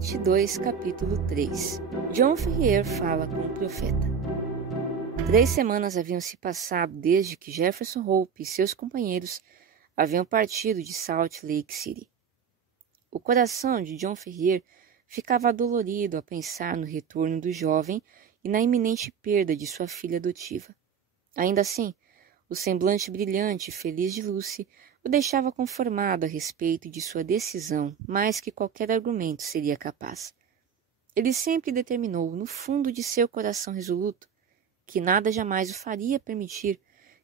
Parte 2, capítulo 3. John Ferrier fala com o profeta. 3 semanas haviam se passado desde que Jefferson Hope e seus companheiros haviam partido de Salt Lake City. O coração de John Ferrier ficava dolorido a pensar no retorno do jovem e na iminente perda de sua filha adotiva. Ainda assim, o semblante brilhante e feliz de Lucy o deixava conformado a respeito de sua decisão mais que qualquer argumento seria capaz. Ele sempre determinou, no fundo de seu coração resoluto, que nada jamais o faria permitir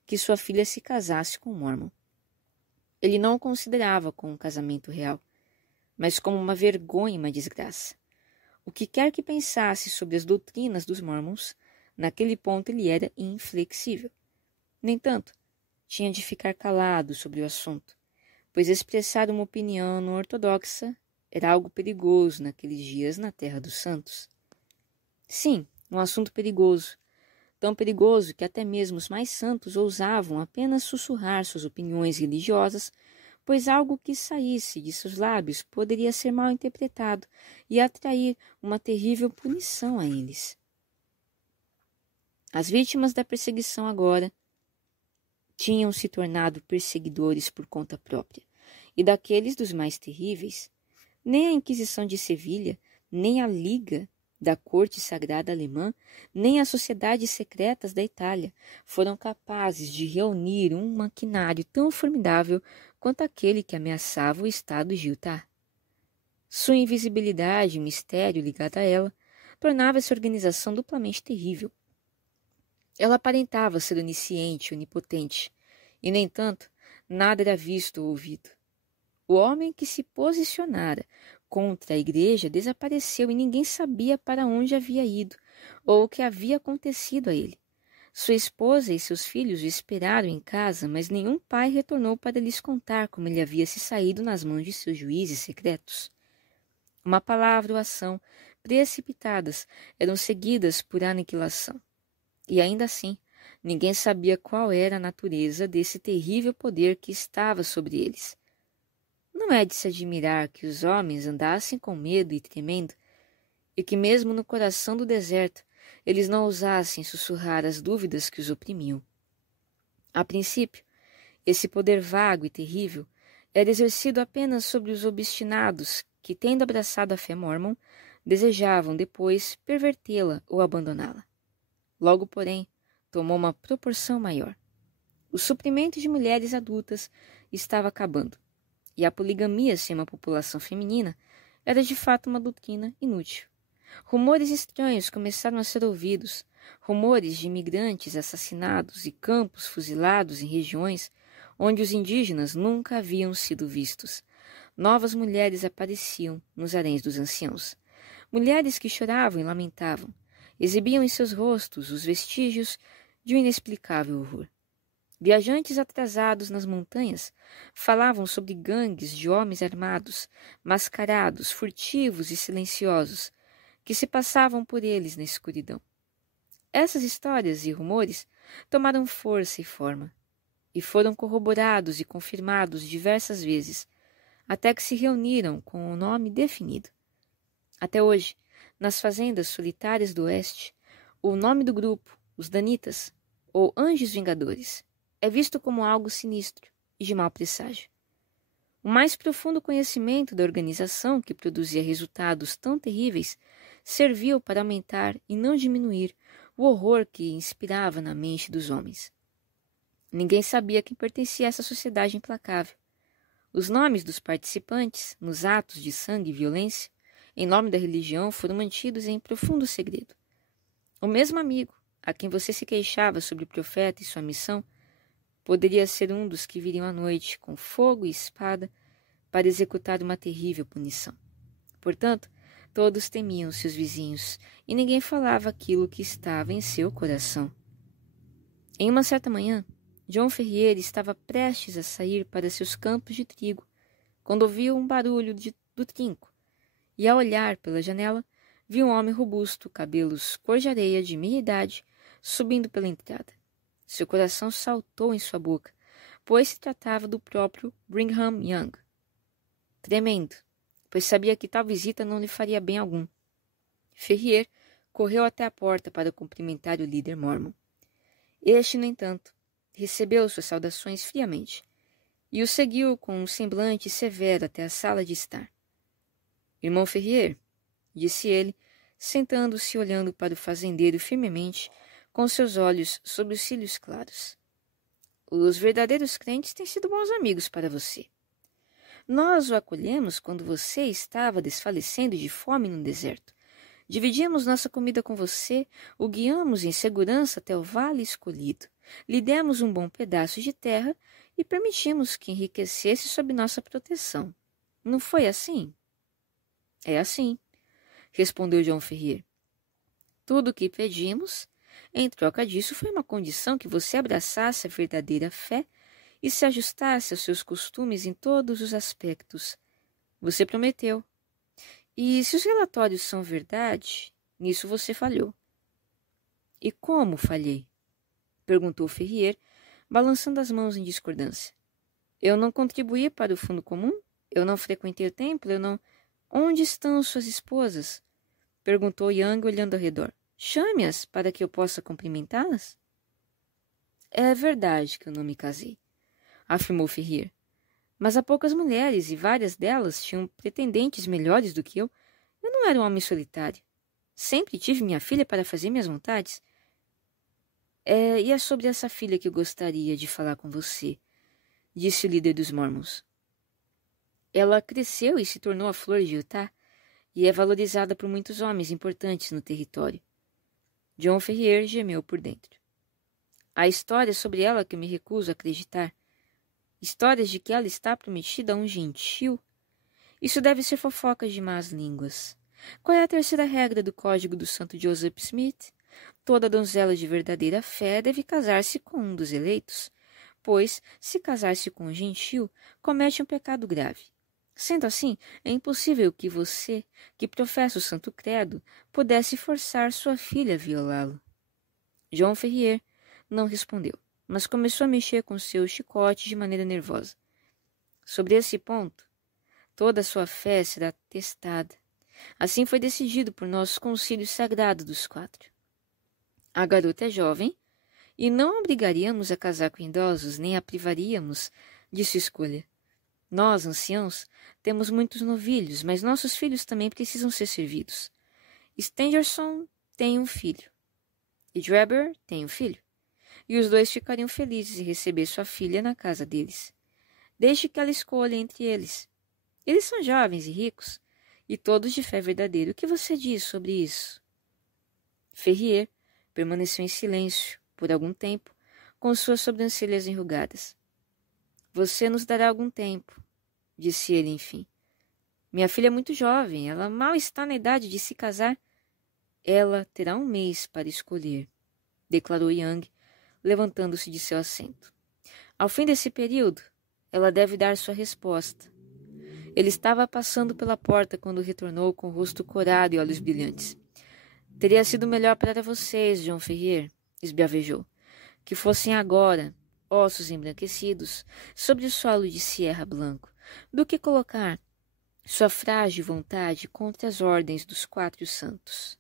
que sua filha se casasse com um Mormon. Ele não o considerava como um casamento real, mas como uma vergonha e uma desgraça. O que quer que pensasse sobre as doutrinas dos Mormons, naquele ponto ele era inflexível. No entanto, tinha de ficar calado sobre o assunto, pois expressar uma opinião não ortodoxa era algo perigoso naqueles dias na Terra dos Santos. Sim, um assunto perigoso, tão perigoso que até mesmo os mais santos ousavam apenas sussurrar suas opiniões religiosas, pois algo que saísse de seus lábios poderia ser mal interpretado e atrair uma terrível punição a eles. As vítimas da perseguição agora tinham se tornado perseguidores por conta própria, e daqueles dos mais terríveis, nem a Inquisição de Sevilha, nem a Liga da Corte Sagrada Alemã, nem as sociedades secretas da Itália foram capazes de reunir um maquinário tão formidável quanto aquele que ameaçava o estado de Utah. Sua invisibilidade e o mistério ligado a ela tornava essa organização duplamente terrível. Ela aparentava ser onisciente, onipotente, e, no entanto, nada era visto ou ouvido. O homem que se posicionara contra a igreja desapareceu e ninguém sabia para onde havia ido ou o que havia acontecido a ele. Sua esposa e seus filhos o esperaram em casa, mas nenhum pai retornou para lhes contar como ele havia se saído nas mãos de seus juízes secretos. Uma palavra ou ação precipitadas eram seguidas por aniquilação. E ainda assim, ninguém sabia qual era a natureza desse terrível poder que estava sobre eles. Não é de se admirar que os homens andassem com medo e tremendo, e que mesmo no coração do deserto eles não ousassem sussurrar as dúvidas que os oprimiam. A princípio, esse poder vago e terrível era exercido apenas sobre os obstinados que, tendo abraçado a fé mórmon, desejavam depois pervertê-la ou abandoná-la. Logo, porém, tomou uma proporção maior. O suprimento de mulheres adultas estava acabando, e a poligamia sem uma população feminina era de fato uma doutrina inútil. Rumores estranhos começaram a ser ouvidos, rumores de imigrantes assassinados e campos fuzilados em regiões onde os indígenas nunca haviam sido vistos. Novas mulheres apareciam nos haréns dos anciãos. Mulheres que choravam e lamentavam, exibiam em seus rostos os vestígios de um inexplicável horror. Viajantes atrasados nas montanhas falavam sobre gangues de homens armados, mascarados, furtivos e silenciosos, que se passavam por eles na escuridão. Essas histórias e rumores tomaram força e forma, e foram corroborados e confirmados diversas vezes, até que se reuniram com o nome definido. Até hoje, nas fazendas solitárias do oeste, o nome do grupo, os Danitas, ou Anjos Vingadores, é visto como algo sinistro e de mau presságio. O mais profundo conhecimento da organização que produzia resultados tão terríveis serviu para aumentar e não diminuir o horror que inspirava na mente dos homens. Ninguém sabia a quem pertencia essa sociedade implacável. Os nomes dos participantes nos atos de sangue e violência, em nome da religião, foram mantidos em profundo segredo. O mesmo amigo a quem você se queixava sobre o profeta e sua missão poderia ser um dos que viriam à noite com fogo e espada para executar uma terrível punição. Portanto, todos temiam seus vizinhos e ninguém falava aquilo que estava em seu coração. Em uma certa manhã, John Ferrier estava prestes a sair para seus campos de trigo quando ouviu um barulho do trinco e, ao olhar pela janela, viu um homem robusto, cabelos cor de areia, de meia idade, subindo pela entrada. Seu coração saltou em sua boca, pois se tratava do próprio Brigham Young. Tremendo, pois sabia que tal visita não lhe faria bem algum. Ferrier correu até a porta para cumprimentar o líder mórmon. Este, no entanto, recebeu suas saudações friamente e o seguiu com um semblante severo até a sala de estar. Irmão Ferrier, disse ele, sentando-se e olhando para o fazendeiro firmemente, com seus olhos sobre os cílios claros. Os verdadeiros crentes têm sido bons amigos para você. Nós o acolhemos quando você estava desfalecendo de fome no deserto. Dividimos nossa comida com você, o guiamos em segurança até o vale escolhido, lhe demos um bom pedaço de terra e permitimos que enriquecesse sob nossa proteção. Não foi assim? É assim, respondeu João Ferrier. Tudo o que pedimos, em troca disso, foi uma condição que você abraçasse a verdadeira fé e se ajustasse aos seus costumes em todos os aspectos. Você prometeu. E se os relatórios são verdade, nisso você falhou. E como falhei? Perguntou Ferrier, balançando as mãos em discordância. Eu não contribuí para o fundo comum? Eu não frequentei o templo? Eu não... Onde estão suas esposas? Perguntou Yang, olhando ao redor. Chame-as para que eu possa cumprimentá-las? É verdade que eu não me casei, afirmou Ferrier. Mas há poucas mulheres e várias delas tinham pretendentes melhores do que eu. Eu não era um homem solitário. Sempre tive minha filha para fazer minhas vontades. E é sobre essa filha que eu gostaria de falar com você, disse o líder dos Mormons. Ela cresceu e se tornou a flor de Utah e é valorizada por muitos homens importantes no território. John Ferrier gemeu por dentro. Há histórias sobre ela que eu me recuso a acreditar. Histórias de que ela está prometida a um gentil. Isso deve ser fofoca de más línguas. Qual é a terceira regra do código do santo Joseph Smith? Toda donzela de verdadeira fé deve casar-se com um dos eleitos, pois, se casar-se com um gentil, comete um pecado grave. Sendo assim, é impossível que você, que professa o Santo Credo, pudesse forçar sua filha a violá-lo. João Ferrier não respondeu, mas começou a mexer com seu chicote de maneira nervosa. Sobre esse ponto, toda a sua fé será testada. Assim foi decidido por nosso concílio sagrado dos 4. A garota é jovem, e não a obrigaríamos a casar com idosos, nem a privaríamos de sua escolha. Nós, anciãos, temos muitos novilhos, mas nossos filhos também precisam ser servidos. Stangerson tem um filho, e Drebber tem um filho, e os dois ficariam felizes em receber sua filha na casa deles. Deixe que ela escolha entre eles. Eles são jovens e ricos, e todos de fé verdadeira. O que você diz sobre isso? Ferrier permaneceu em silêncio por algum tempo, com suas sobrancelhas enrugadas. Você nos dará algum tempo, disse ele enfim. Minha filha é muito jovem, ela mal está na idade de se casar. Ela terá um mês para escolher, declarou Yang, levantando-se de seu assento. Ao fim desse período, ela deve dar sua resposta. Ele estava passando pela porta quando retornou com o rosto corado e olhos brilhantes. Teria sido melhor para vocês, João Ferrier, esbravejou, que fossem agora ossos embranquecidos sobre o solo de Sierra Blanco, do que colocar sua frágil vontade contra as ordens dos 4 santos.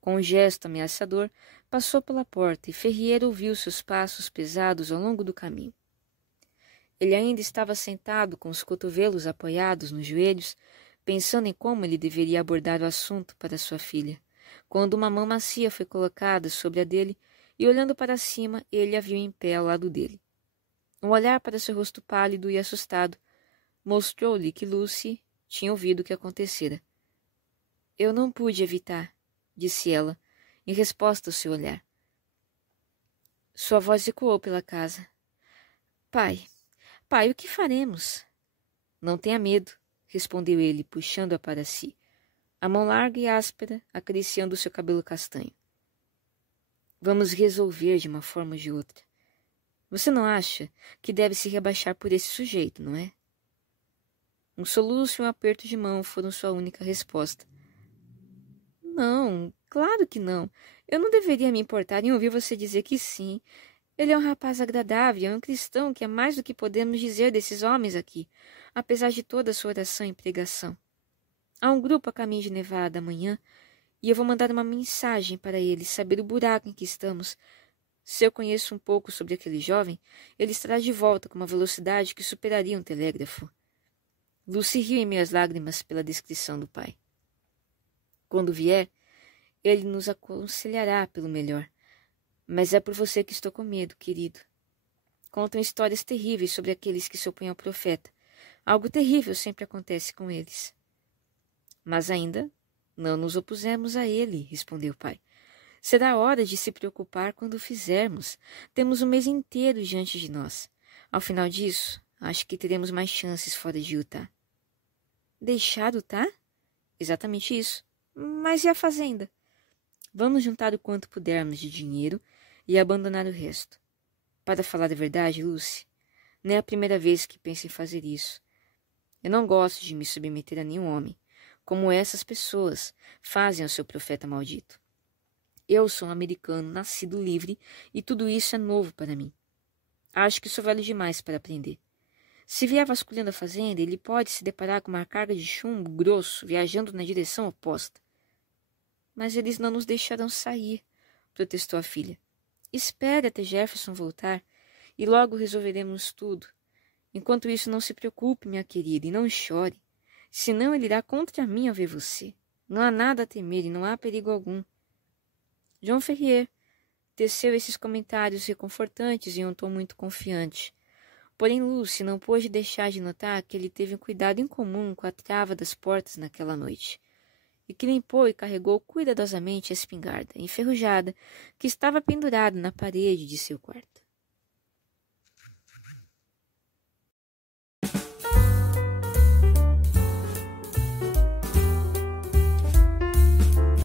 Com um gesto ameaçador, passou pela porta e Ferrier ouviu seus passos pesados ao longo do caminho. Ele ainda estava sentado com os cotovelos apoiados nos joelhos, pensando em como ele deveria abordar o assunto para sua filha, quando uma mão macia foi colocada sobre a dele e, olhando para cima, ele a viu em pé ao lado dele. Um olhar para seu rosto pálido e assustado mostrou-lhe que Lucy tinha ouvido o que acontecera. Eu não pude evitar, disse ela, em resposta ao seu olhar. Sua voz ecoou pela casa. Pai, o que faremos? Não tenha medo, respondeu ele, puxando-a para si, a mão larga e áspera acariciando seu cabelo castanho. Vamos resolver de uma forma ou de outra. Você não acha que deve se rebaixar por esse sujeito, não é? Um soluço e um aperto de mão foram sua única resposta. Não, claro que não. Eu não deveria me importar em ouvir você dizer que sim. Ele é um rapaz agradável, é um cristão, que é mais do que podemos dizer desses homens aqui. apesar de toda a sua oração e pregação. Há um grupo a caminho de Nevada amanhã, e eu vou mandar uma mensagem para eles saber o buraco em que estamos. Se eu conheço um pouco sobre aquele jovem, ele estará de volta com uma velocidade que superaria um telégrafo. Lucy riu em meio às lágrimas pela descrição do pai. Quando vier, ele nos aconselhará pelo melhor. Mas é por você que estou com medo, querido. Contam histórias terríveis sobre aqueles que se opõem ao profeta. Algo terrível sempre acontece com eles. Mas ainda não nos opusemos a ele, respondeu o pai. Será hora de se preocupar quando o fizermos. Temos um mês inteiro diante de nós. Ao final disso, acho que teremos mais chances fora de Utah. Deixar Utah? Exatamente isso. Mas e a fazenda? Vamos juntar o quanto pudermos de dinheiro e abandonar o resto. Para falar a verdade, Lucy, não é a primeira vez que penso em fazer isso. Eu não gosto de me submeter a nenhum homem, como essas pessoas fazem ao seu profeta maldito. Eu sou um americano nascido livre e tudo isso é novo para mim. Acho que sou velho demais para aprender. Se vier vasculhando a fazenda, ele pode se deparar com uma carga de chumbo grosso viajando na direção oposta. Mas eles não nos deixarão sair, protestou a filha. Espere até Jefferson voltar e logo resolveremos tudo. Enquanto isso, não se preocupe, minha querida, e não chore. Senão ele irá contra mim ao ver você. Não há nada a temer e não há perigo algum. John Ferrier teceu esses comentários reconfortantes em um tom muito confiante. Porém, Lucy não pôde deixar de notar que ele teve um cuidado incomum com a trava das portas naquela noite, e que limpou e carregou cuidadosamente a espingarda enferrujada que estava pendurada na parede de seu quarto.